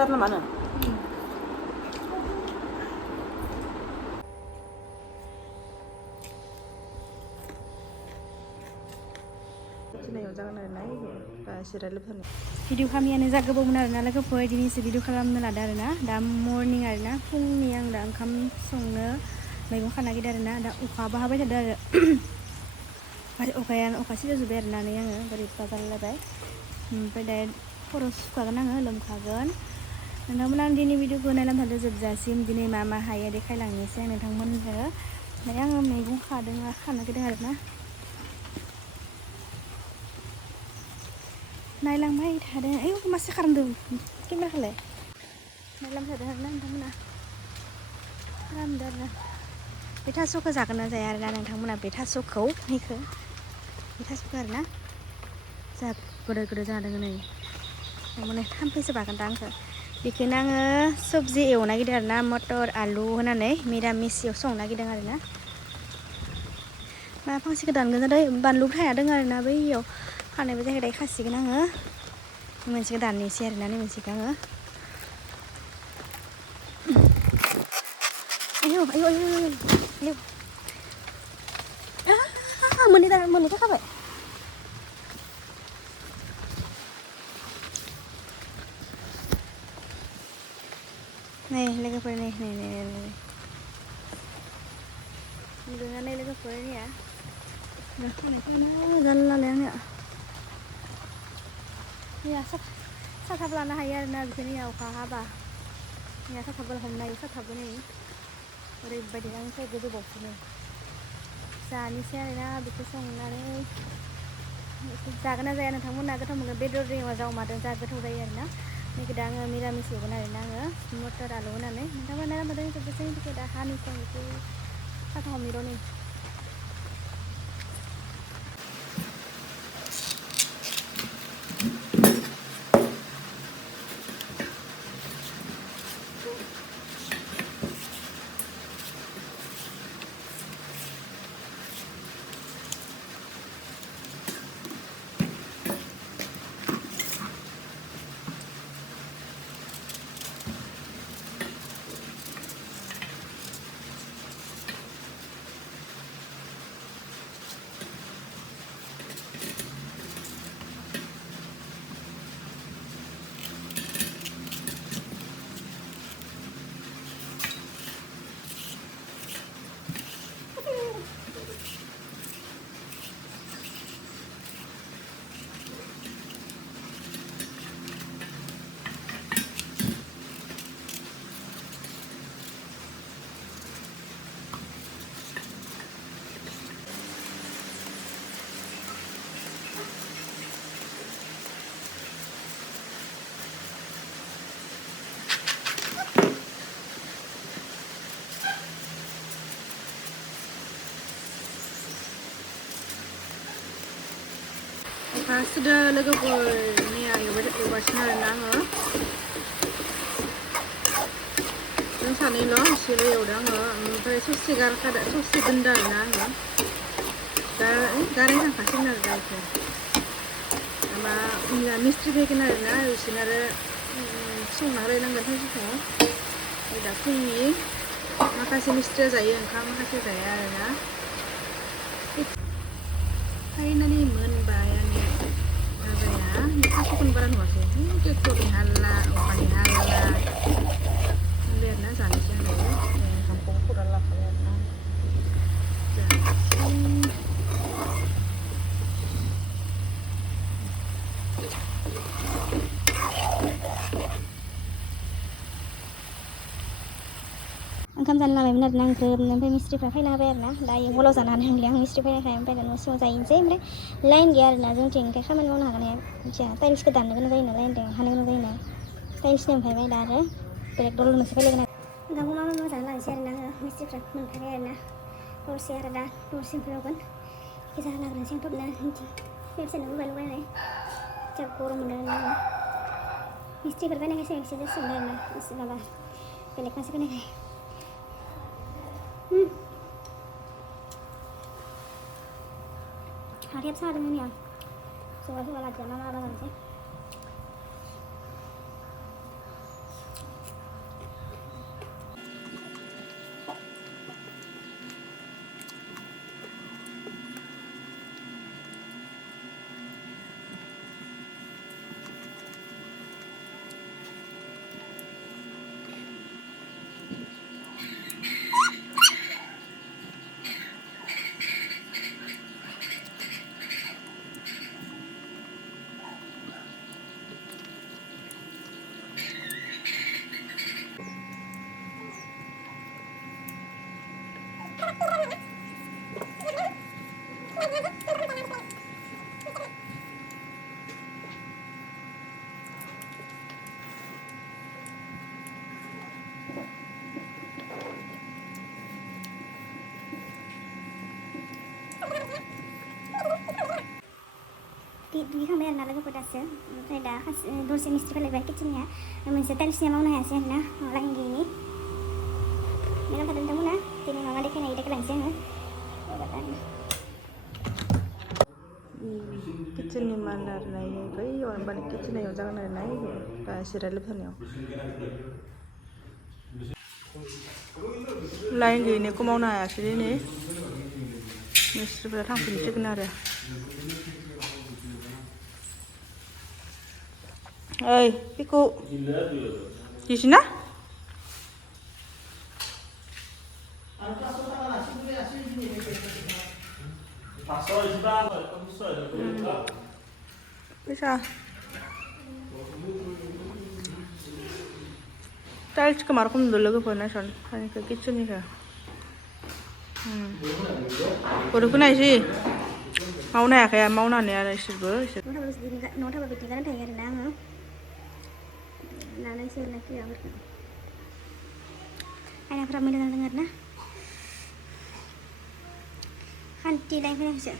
Karena mana? Video खालामनायानो जा गोबावमोन आरोना लोगोफोर दिनैसो भिडिअ खालामनो लादों आरोना दा मर्निं आरोना फुंनि आं दा ओंखाम संनो मैगं खानो नागिरदों आरोना दा अखाबो हाबाय थादों आरो अखा सिजाजोब्बाय आरोना नै आङो बोरैबा जालायबाय ओमफ्राय दा खर' सुखागोन आङो लोमखागोन नोंथांमोना आं दिनै भिडिअखौ नायलांबाय थादों जोबजासिम दिनै मा मा हायो देखायलांनोसै आं नोंथांमोननो ओमफ्राय आङो मैगं खानो नागिरदों आरोना नायलांबाय थादों ओइ मासे खारदों केमेराखौलाय नायलांबाय थादों आरोना नोंथांमोना खालामदों आरोना बे थास'खौ जागोन ना जाया आरोना नोंथांमोना बे थास'खौ बे थास'खौ आरोना जा गोदोर गोदोर जादों नै माने थाम्फैसो बागोन दा आंखौ बेखौनो आङो सबजि एवनो नागिरदों आरोना मटर आलु होनानै मिरामिस संनो नागिरदों आरोना मा फांसेखौ दानगोन जादों बानलु थाया दङ आरोना बैयाव खानायबो जायगायाव दायो खासिगोन आङो मोनसेखौ दाननोसै आरोना नै मोनसेखौ आङो आयौ आयौ आयौ आयौ मोननै थाखाबाय नै लोगोफोर नै नुदोंना नै लोगोफोर नैया खानायफ्रानो जारलालै आंनिया नैया साथाबो लानो हायो आरोना बिदिनो अखा हाबा नैया साथाबो हमनो हायो साथाबो नै ओरैबायदि आंनिफ्राय गोजौबावसोनो जानोसै आरोना बेखौ संनानै जागोन ना जाया नोंथांमोना गोथाव मोनो बेदरजों एबा अमाजों जा गोथाव जायो आरोना बेखौ दा आङो मिरामिस एवगोन आरोना आङो मटर आलु होनानै नोंथांमोना नायलांबाय जोबजासिम बेखौ दा हानोसै आं बेखौ साथा हमनि र' नै sudah लोगोफोर मैया एवगासिनो आरोना आङो जों सानैल' एसेल' एवदों आङो ओमफ्राय ससे दोनदों आरोना आङो गारनाय थांखासिगोन आरो दा बेखौ माबा मिस्ट्रि फैगोन आरोना बिसोरनो आरो संना रायनांगोन सानसे फुङाव दा फुंनि माखासे मिस्ट्रिया जायो ओंखाम माखासे जाया आरोना फाइनालि मोनबायानो भाजाया थास'खौनो बारा नुवाखै ट्रेक्टरनि हाल्ला अखानि हाल्ला मोनबाय आरोना जानोसै आं दायो ओंखामखौबो खुरना लाखाबाय आरोना जानोसै ओंखाम जानो लाबायमोन आरोना आं ग्रोबनो ओमफ्राय मिस्ट्रिफ्रा फैना होबाय आरोना दायो हलाव जानो हानाय नंलिया आं मिस्ट्रि फैनायखाय ओमफ्राय दा न' सिङाव जाहैनोसै ओमफ्राय लाइन गैया आरोना जोंथिं ओंखाय खामानि मावनो हागोन हाया मिथिया टाइल्सखौ दाननो गोनां जायोना लाइनजों हानो गोनां जायोना टाइल्सनि ओमफ्राय दा आरो बेलेग दल मोनसे फैलायगोन आरो ओंखामखौ मा जानो लानोसै आरोना आङो मिस्ट्रिफ्रा मोनफैबाय आरोना हरसे आरो दा दरसिम फैबावगोन बेखौ जाहोना लाग्रोनोसै आं थबनो फेरसेनो मबाइल लगायनानै जा गरम मोनदों आरोना मिस्ट्रिफोर फैनायखाय एसे सोंदों आरोना एसे माबा बेलेग मानसि फैनायखाय हाथायाबो सादों आंनिया सोरबा लादिया मा जानोसै दुगैखांबाय आरोना लोगोफोर दासो ओमफ्राय दा दसे मिस्ट्रि फैलायबाय किटसेननिया मोनसे टाइल्सनिया मावनो हायासै आरोना लाइन गैयिनि मेगन थादों नोंथांमोना दिनै माबा देखायनाय देखायलांसै आङो किचननि मान आरोना बै माने किचनाव जागोन आरोना दा जिरायलायफानायाव लाइन गैयिनिखौ मावनो हायासै दिनै मिस्ट्रिफोरा थांफिनसिगोन आरो ओइ बेखौ दिसिना फैसा टाइल्सखौ मा रोखोम नुदों लोगोफोर नायसन सानिखौ किचननिखौ गथ'खौ नायसै मावनो हायाखै मावनानै आरो इसोरबो न'आव थाबा बिदि गारना थायो आरोना आङो लानायसै आरोना क्रियाफोरखौ आयनाफोरा मैला जादों आरोना खान्थि लाइन फैनायसो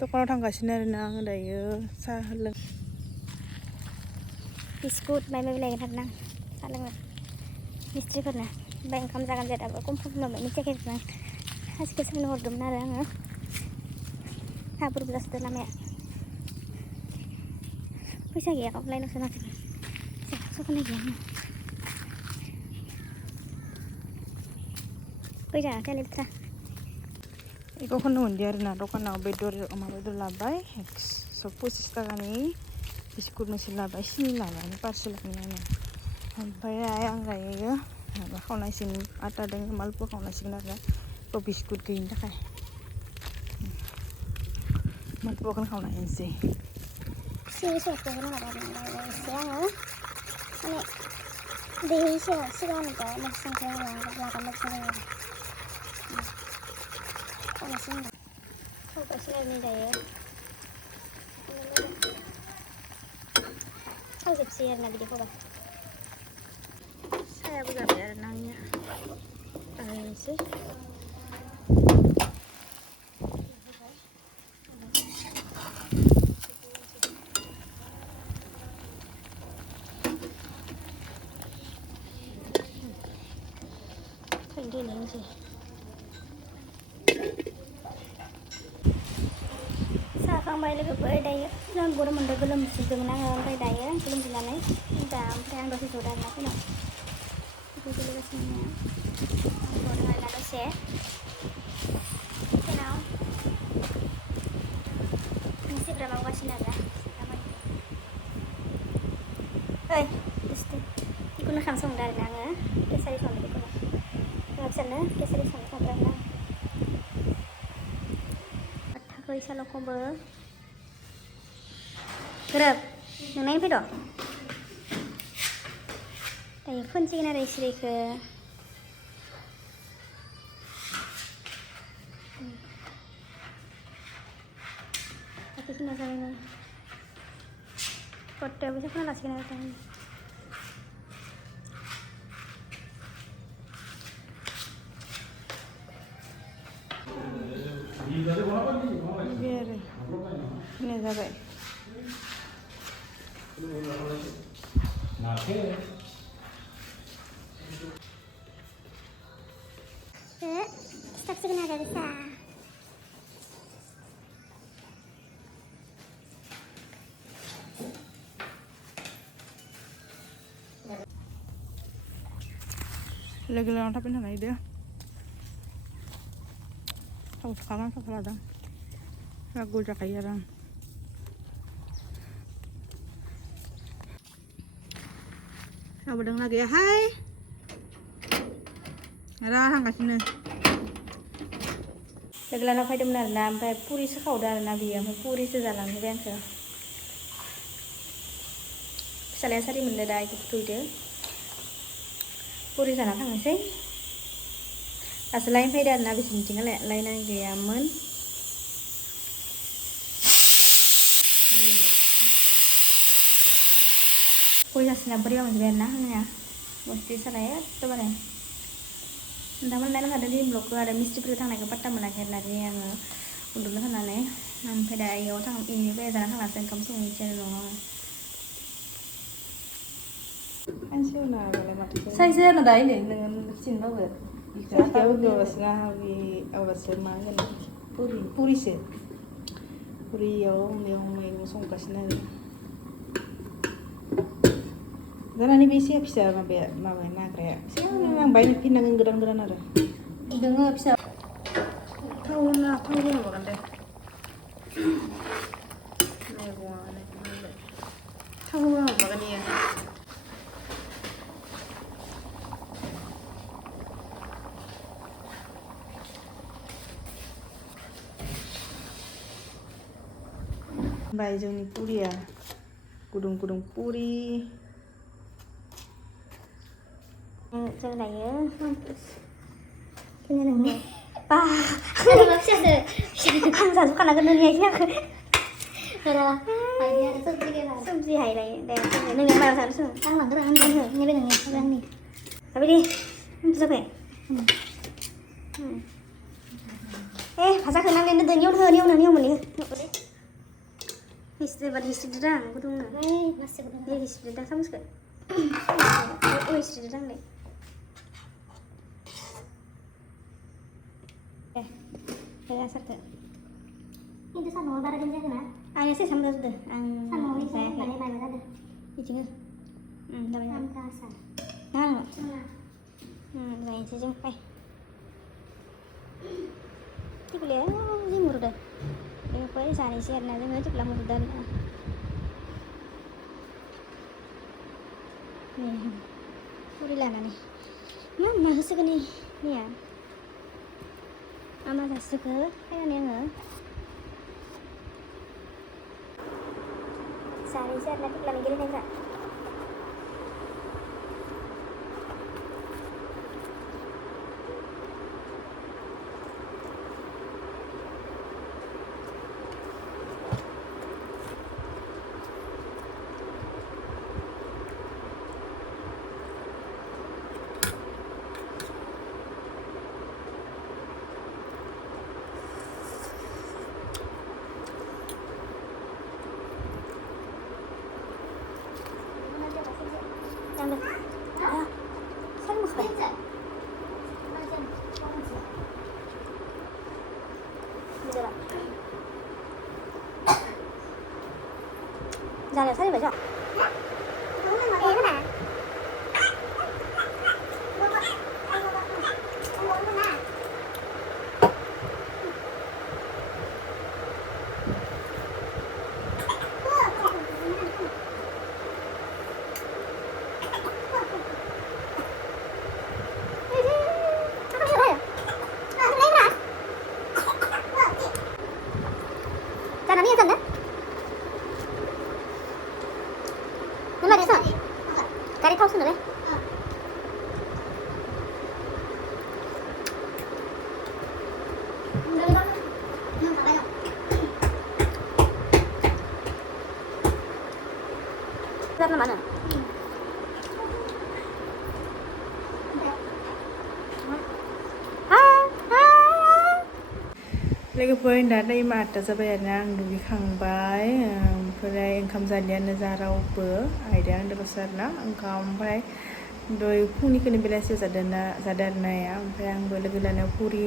दखानाव थांगासिनो आरोना आङो दायो साहा लों बिस्कुट माबा माबि लायगोन आरोना साहा लोंनो मिस्ट्रिफोरनो ओमफ्राय ओंखाम जागोन जायाबो कमफर्ट माबा मिथियाखै आरोना खासिखौ सोंनो हरदोंमोन आरो आङो साहाफोरबो जासिगोन लामाया फैसा गैया लाइनावसो नांसिगोन सख'नाय गैया आङो फैसा लेथ्रा बेखौ खननो मोनदि आरोना दखानाव अमा बेदर लाबाय 125 थाखानि बिस्कुट मोनसे लाबाय सिनि लाबाय पार्सेल खालामनानै ओमफ्राय आं दायो माबा खावनांसिगोन आटा दङ मालपवा खावनांसिगोन आरोना बिस्कुट गैयिनि थाखाय मालपवाखौनो खावना हैनोसै सिनि संख्रि होना एसे आङो माने दै सिगांनिफ्राय मोनसे संख्रि लागा मोजां जायो खावनांसिगोन खावगासिनो आरो दायो खावजोबसै आरोना बिदि खावबा सायाबो जाबाय आरोना आंनिया जाहैनोसै दैलायनोसै साखांबाय लोगोफोर दायो आं गरम मोनदों गोलोमजोबदोंमोन आङो ओमफ्राय दायो गोलोमजोबनानै दा ओमफ्राय आं दसे ज'दों आरोना फैनाव गेलेगासिनो ज'दों आरोना दसे फैनाव मिस्ट्रिफ्रा मावगासिनो आरोना ओइ बुस्थु बेखौनो ओंखाम संदों आरोना आङो केसारि संदों बेखौनो फिसानो केसारि संदों आरोना थाखै साल'खौबो गोरोब नोंनायनि फैद' दायो फोनसिगोन आरो इस्रिखौ बेखिनिया जाबाय गथायावबो एसे फोना लासिगोन आरो ini जाबाय stop sebentar bisa logo-logo tapi nama ide tahu sekarang ada lagu Jakayaran Sabadang lagi ya, hai ada hangat sini logo-logo fayदोंमोन आरोना ओमफ्राय पुरिसो खावदो आरोना बियो ओमफ्राय पुरिसो जालांबाय आंखो फिसालाया सारि मोनदो दा इखो फुथुयदो पुरि जाना थांनोसै दासो लाइन फैदो आरोना बिसिनिथिं लाइनानो गैयामोन गयगासिनो बोरैबा मोनजोबबाय आरोना आंनिया बस्थि सालाया एकदबारे नोंथांमोन नायनो हादों दिन ब्लगखौ आरो मिस्ट्रिफोर थांनायखौ पात्ता मोनाखै आरोना दिनै आङो udah kan aneh sampai dah iyo tang ini beda kan langsung kamu sih cari loh Anh siêu nào vậy mặt Sai xe là đấy để đừng xin đâu vậy. Saya gawasna habi awasir mangan puri se puri yung may sungkas na dana ni bisa bisa mabaya na kaya siya memang banyak pinangan gerang-gerang ada Đừng bisa. tahu na makan deh tahu makan dia Baik jauh ni puri ya, kudung puri. Jangan dah ya, mampus. Kena nangis. Pah, ada maksud ada. Kan satu kan agak dunia ini aku. Ada, ada subsidi ke lah. Subsidi hai lah, dah. Nangis mana satu sih? Kan lang gerangan kan, ni benar ni, gerang ni. Tapi di, itu siapa? Pasal kena ni ada nyur ni. History dah, aku tunggu. Masih aku tunggu. Ya history dah sama sekali. Oh history dah ni. Saya asal ke. Ini sana baru jam berapa? Ayah saya sampai sudah. Sana ini saya balik ada. Ini cingah. Dah banyak. Sampai asal. Nah. Baik saya jumpa. Ini boleh. Ini murah dah. Ini pun sana siar nanti macam lama sudah. Nih, boleh lah ni. Mama suka ni, ni ya. Mama tak suka, kan ni enggak. Sana siar nanti lama gini enggak. Jangan. Saya mau kerja. Jangan saya baca. Jangan ni kan? Nama dia siapa? Kari tahu sana deh. Dari mana? लोगोफोर दा टाइमा 8टा जाबाय आरोना आं दुगैखांबाय ओमफ्राय ओंखाम जालियानो जा रावबो आइदाया आंदोल'सो आरोना ओमफ्राय दहाय फुंनिखौनो बेलासियाव जादों आरोना आइया ओमफ्राय आंबो लोगो लानायाव पुरि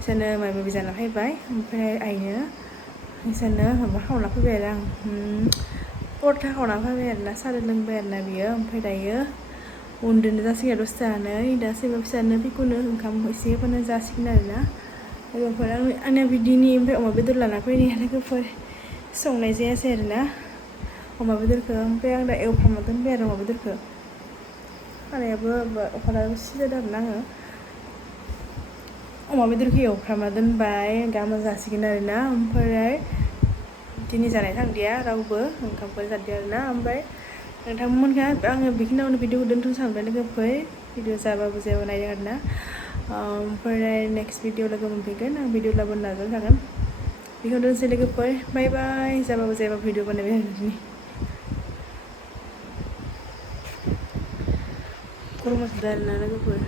बिसोरनो माबा माबि जाना फैबाय ओमफ्राय आइनो बिसोरनो माबा खावना फैबाय आरो आं परथा खावना फैबाय आरोना साहा लोंबाय आरोना बियो ओमफ्राय दायो उन्दुनो जासिगोन दसे थानानै दा सोरबा फिसानो बिखौनो ओंखाम एसे होबानो जासिगोन आरोना लोगोफोर आंना बिदिनि ओमफ्राय अमा बेदर लाना फैनाया लोगोफोर संनाय जायासै आरोना अमा बेदरखौ ओमफ्राय आं दा एवफ्रामना दोनबाय आरो अमा बेदरखौ खानायाबो अखानाबो सिजादों आरोना आङो अमा बेदरखौ एवफ्रामना दोनबाय गाबोन जासिगोन आरोना ओमफ्राय दिनै जानाय थांदिया रावबो ओंखामखौ जादों आरोना ओमफ्राय नोंथांमोनखौ आङो बेखिनियावनो भिडिअखौ दोनथ'नो सानबाय लोगोफोर भिडिअ जाबाबो जायाबो नायदों आरोना ओमफ्राय नेक्स्ट भिडिअ लोगो मोनफैगोन आं भिडिअ लाबोनो नाजागोन बेखौ दोनसै लोगोफोर बाय बाय जाबाबो जायाबा भिडिअ बानायबाय आरो गरम जादों आरोना लोगोफोर